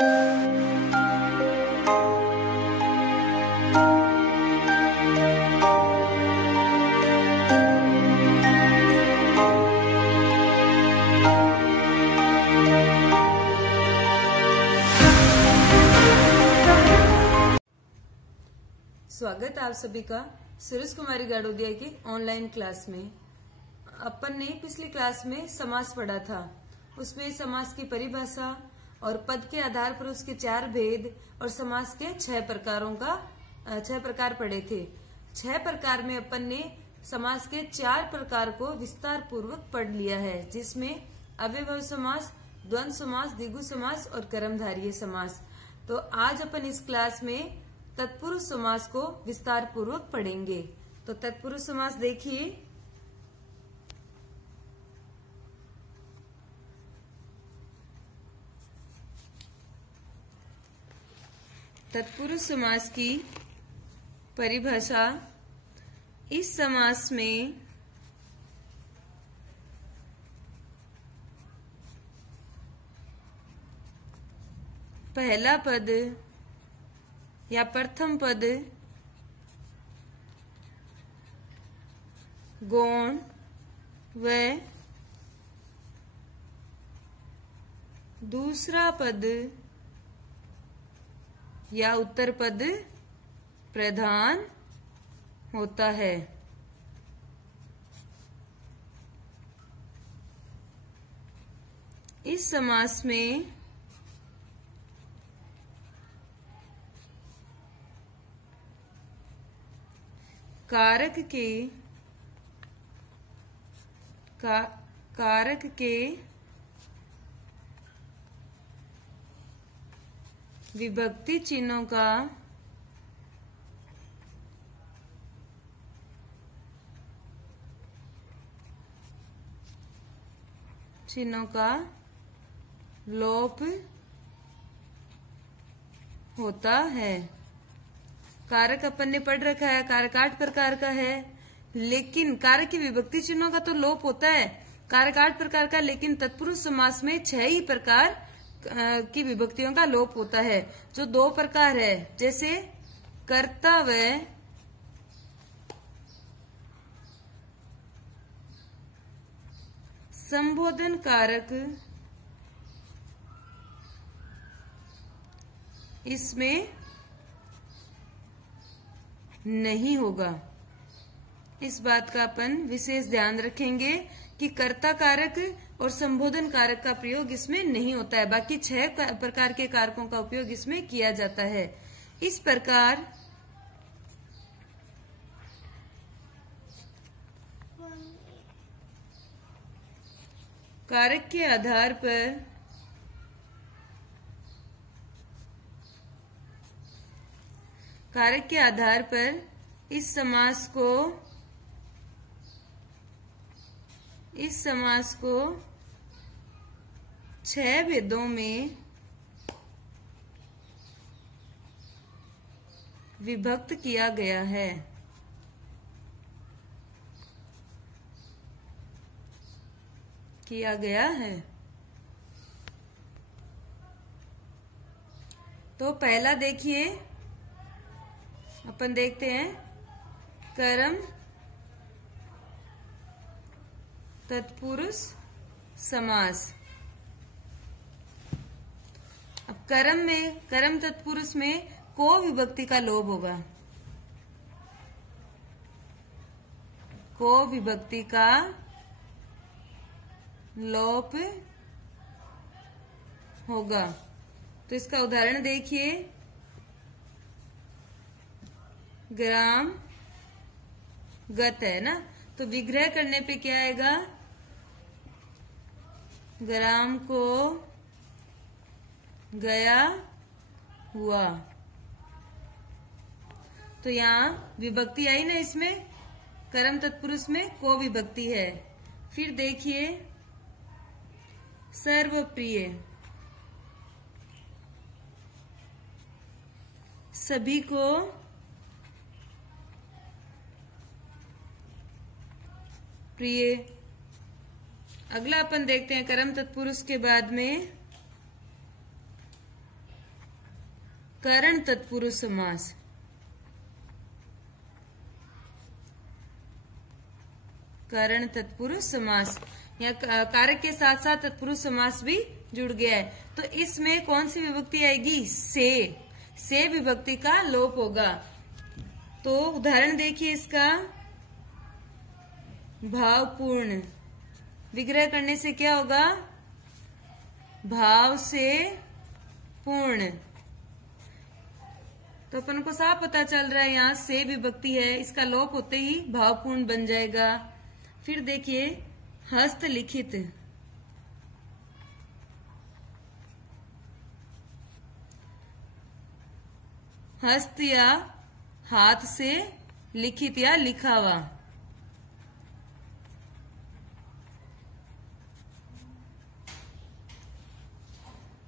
स्वागत आप सभी का सुरेश कुमारी गाड़ोदिया की ऑनलाइन क्लास में। अपन ने पिछली क्लास में समास पढ़ा था। उसमें समास की परिभाषा और पद के आधार पर उसके 4 भेद और समास के 6 प्रकार पढ़े थे। 6 प्रकार में अपन ने समास के 4 प्रकार को विस्तार पूर्वक पढ़ लिया है, जिसमें अव्ययभाव समास, द्वंद्व समास, द्विगु समास और कर्मधारय समास। तो आज अपन इस क्लास में तत्पुरुष समास को विस्तार पूर्वक पढ़ेंगे। तो तत्पुरुष समास देखिए। तत्पुरुष समास की परिभाषा, इस समास में पहला पद या प्रथम पद गौण व दूसरा पद या उत्तर पद प्रधान होता है। इस समास में कारक के विभक्ति चिन्हों का लोप होता है। कारक अपन ने पढ़ रखा है, कारक 8 प्रकार का है, लेकिन कारक की विभक्ति चिन्हों का तो लोप होता है, कारक 8 प्रकार का, लेकिन तत्पुरुष समास में 6 ही प्रकार की विभक्तियों का लोप होता है। जो 2 प्रकार है, जैसे कर्ता व संबोधन कारक, इसमें नहीं होगा। इस बात का अपन विशेष ध्यान रखेंगे कि कर्ता कारक और संबोधन कारक का प्रयोग इसमें नहीं होता है। बाकी 6 प्रकार के कारकों का उपयोग इसमें किया जाता है। इस प्रकार कारक के आधार पर इस समास को 6 भेदों में विभक्त किया गया है। तो पहला देखिए, अपन देखते हैं कर्म तत्पुरुष समास। अब कर्म तत्पुरुष में को विभक्ति का लोप होगा। को विभक्ति का लोप होगा। तो इसका उदाहरण देखिए, ग्राम गत है ना, तो विग्रह करने पे क्या आएगा, ग्राम को गया हुआ। तो यहाँ विभक्ति आई ना, इसमें कर्म तत्पुरुष में को विभक्ति है। फिर देखिए सर्वप्रिय, सभी को प्रिय। अगला अपन देखते हैं कर्म तत्पुरुष के बाद में करण तत्पुरुष समास। करण तत्पुरुष समास, या कारक के साथ साथ तत्पुरुष समास भी जुड़ गया है। तो इसमें कौन सी विभक्ति आएगी? से विभक्ति का लोप होगा। तो उदाहरण देखिए इसका, भावपूर्ण, विग्रह करने से क्या होगा? भाव से पूर्ण। तो अपन को साफ पता चल रहा है यहाँ से विभक्ति है, इसका लोप होते ही भावपूर्ण बन जाएगा। फिर देखिए हस्तलिखित, हस्त या हाथ से, लिखित या लिखा हुआ।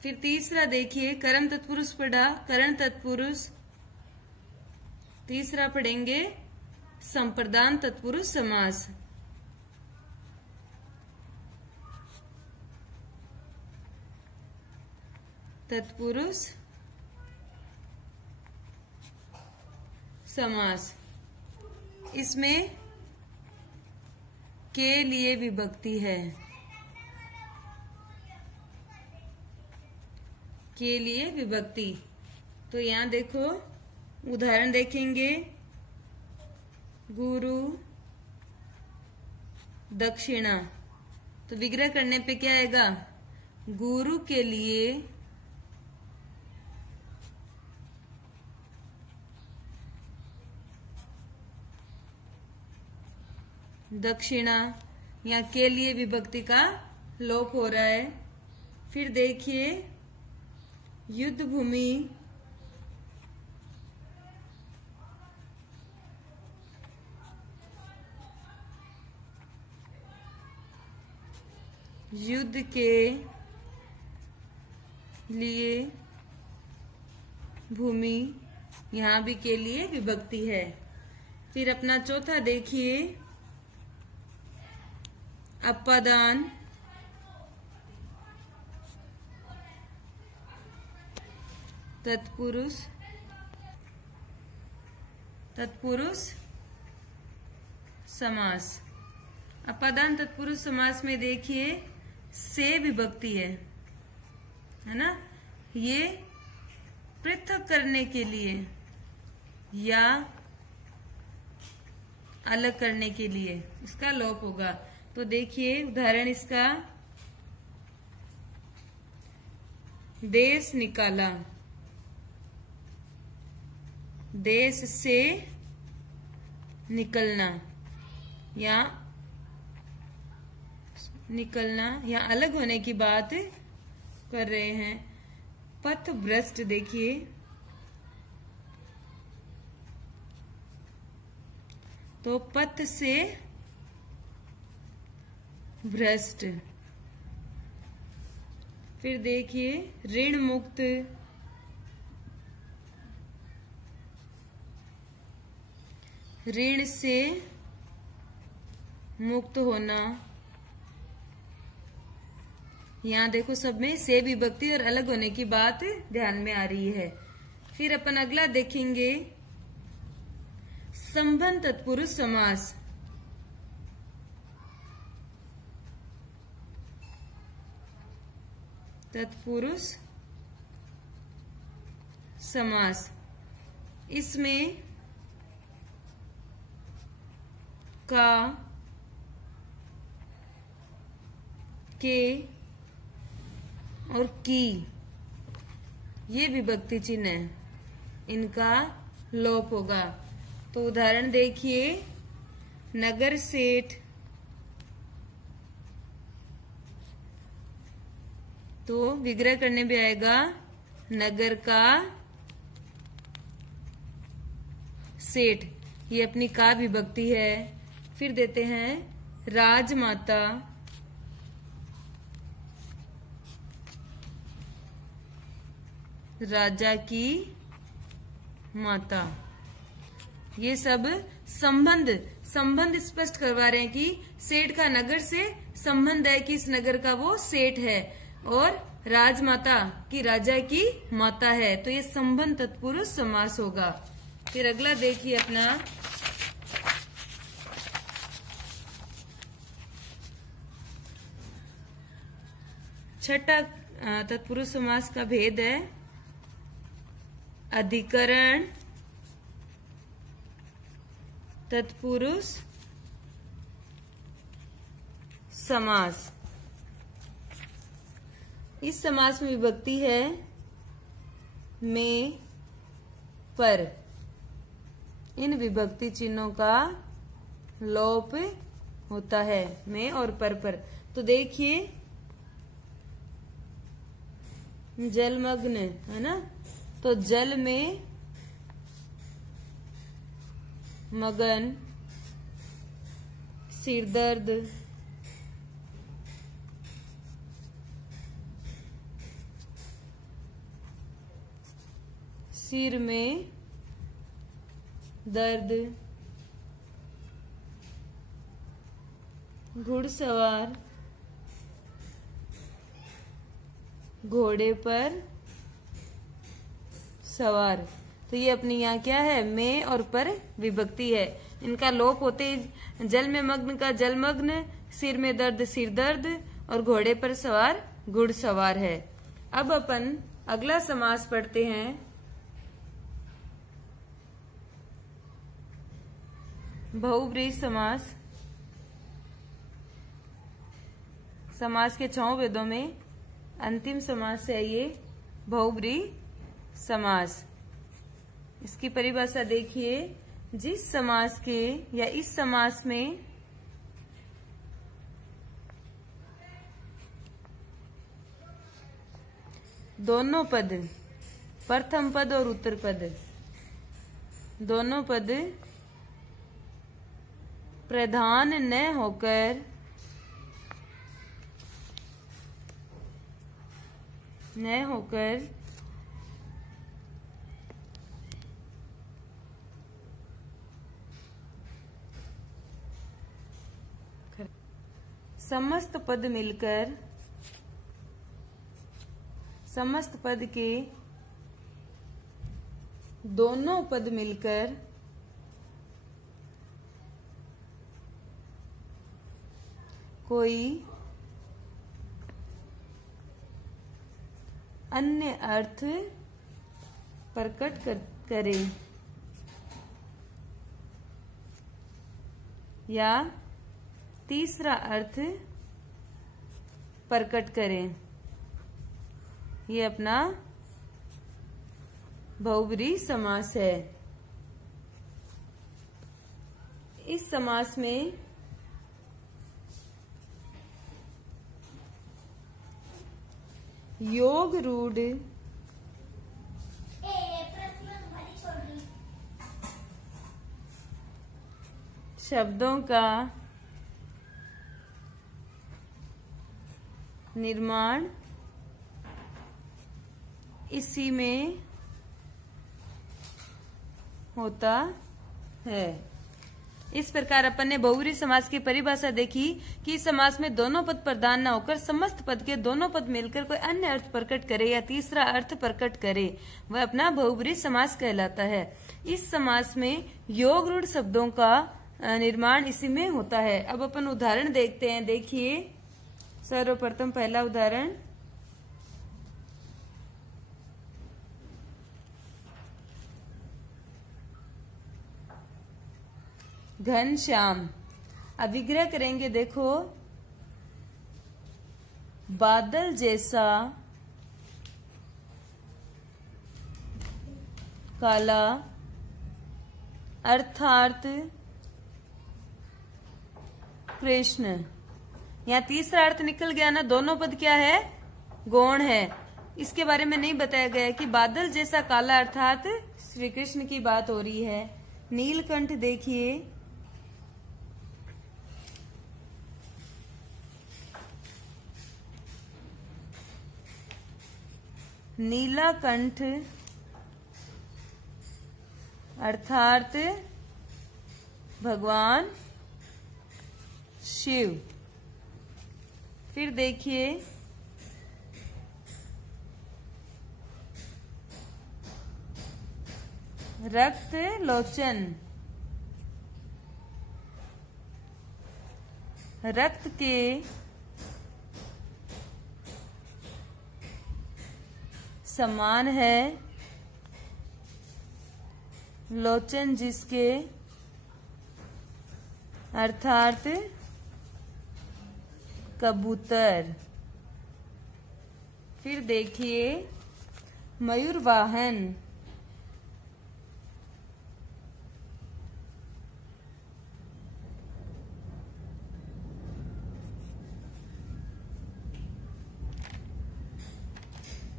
फिर तीसरा देखिए, कर्म तत्पुरुष पढ़ा, करण तत्पुरुष। तीसरा पढ़ेंगे संप्रदान तत्पुरुष समास। तत्पुरुष समास, इसमें के लिए विभक्ति है, के लिए विभक्ति। तो यहां देखो उदाहरण देखेंगे, गुरु दक्षिणा। तो विग्रह करने पे क्या आएगा? गुरु के लिए दक्षिणा, या के लिए विभक्ति का लोप हो रहा है। फिर देखिए युद्ध भूमि, युद्ध के लिए भूमि, यहां भी के लिए विभक्ति है। फिर अपना चौथा देखिए, अपादान तत्पुरुष समास। अपादान तत्पुरुष समास में देखिए से विभक्ति है ना? ये पृथक करने के लिए या अलग करने के लिए इसका लोप होगा। तो देखिए उदाहरण इसका, देश निकाला, देश से निकलना या अलग होने की बात कर रहे हैं। पथभ्रष्ट देखिए, तो पथ से भ्रष्ट। फिर देखिए ऋण मुक्त, ऋण से मुक्त होना। यहां देखो सब में से विभक्ति और अलग होने की बात ध्यान में आ रही है। फिर अपन अगला देखेंगे संबंध तत्पुरुष समास। तत्पुरुष समास, इसमें का, के और की ये विभक्ति चिन्ह है, इनका लोप होगा। तो उदाहरण देखिए, नगर सेठ, तो विग्रह करने भी आएगा नगर का सेठ, ये अपनी का विभक्ति है। फिर देते हैं राजमाता, राजा की माता। ये सब संबंध स्पष्ट करवा रहे हैं कि सेठ का नगर से संबंध है कि इस नगर का वो सेठ है, और राजमाता की राजा की माता है, तो ये संबंध तत्पुरुष समास होगा। फिर अगला देखिए अपना छठा तत्पुरुष समास का भेद है अधिकरण तत्पुरुष समास। इस समास में विभक्ति है में, पर। इन विभक्ति चिन्हों का लोप होता है में और पर। तो देखिए जलमग्न है ना, तो जल में मगन, सिरदर्द, सिर में दर्द, घुड़सवार, घोड़े पर सवार। तो ये अपनी यहाँ क्या है, में और पर विभक्ति है। इनका लोप होते जल में मग्न का जलमग्न, सिर में दर्द सिर दर्द, और घोड़े पर सवार घुड़सवार है। अब अपन अगला समास पढ़ते हैं, बहुब्रीहि समास। समास के 6 वेदों में अंतिम समास है ये बहुब्रीहि समास। इसकी परिभाषा देखिए, जिस समास के या इस समास में दोनों पद, प्रथम पद और उत्तर पद, दोनों पद प्रधान न होकर समस्त पद मिलकर, समस्त पद के दोनों पद मिलकर कोई अन्य अर्थ प्रकट करे या तीसरा अर्थ प्रकट करें, ये अपना बहुब्रीहि समास है। इस समास में योग रूढ़ शब्दों का निर्माण इसी में होता है। इस प्रकार अपन ने बहुब्रीहि समास की परिभाषा देखी कि इस समास में दोनों पद प्रधान न होकर समस्त पद के दोनों पद मिलकर कोई अन्य अर्थ प्रकट करे या तीसरा अर्थ प्रकट करे, वह अपना बहुब्रीहि समास कहलाता है। इस समास में योग रूढ़ शब्दों का निर्माण इसी में होता है। अब अपन उदाहरण देखते हैं। देखिए सर्वप्रथम पहला उदाहरण, घनश्याम। अब विग्रह करेंगे, देखो बादल जैसा काला अर्थात कृष्ण। यहाँ तीसरा अर्थ निकल गया ना, दोनों पद क्या है, गौण है। इसके बारे में नहीं बताया गया कि बादल जैसा काला अर्थात श्री कृष्ण की बात हो रही है। नीलकंठ देखिए, नीलाकंठ अर्थात भगवान शिव। फिर देखिए रक्त लोचन, रक्त के समान है, लोचन जिसके अर्थात कबूतर। फिर देखिए मयूर वाहन,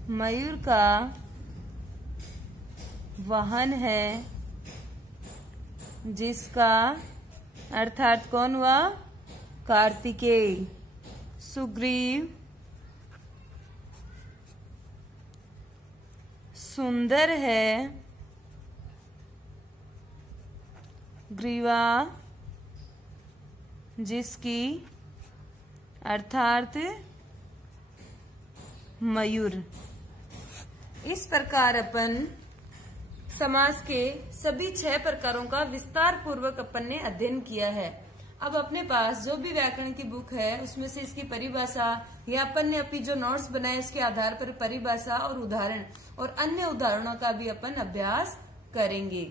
मयूर का वाहन है जिसका अर्थात कौन हुआ, कार्तिकेय। सुग्रीव सुंदर है, ग्रीवा जिसकी अर्थात मयूर। इस प्रकार अपन समास के सभी 6 प्रकारों का विस्तार पूर्वक अपन ने अध्ययन किया है। अब अपने पास जो भी व्याकरण की बुक है उसमें से इसकी परिभाषा या अपन ने अपनी जो नोट्स बनाए उसके आधार पर परिभाषा और उदाहरण और अन्य उदाहरणों का भी अपन अभ्यास करेंगे।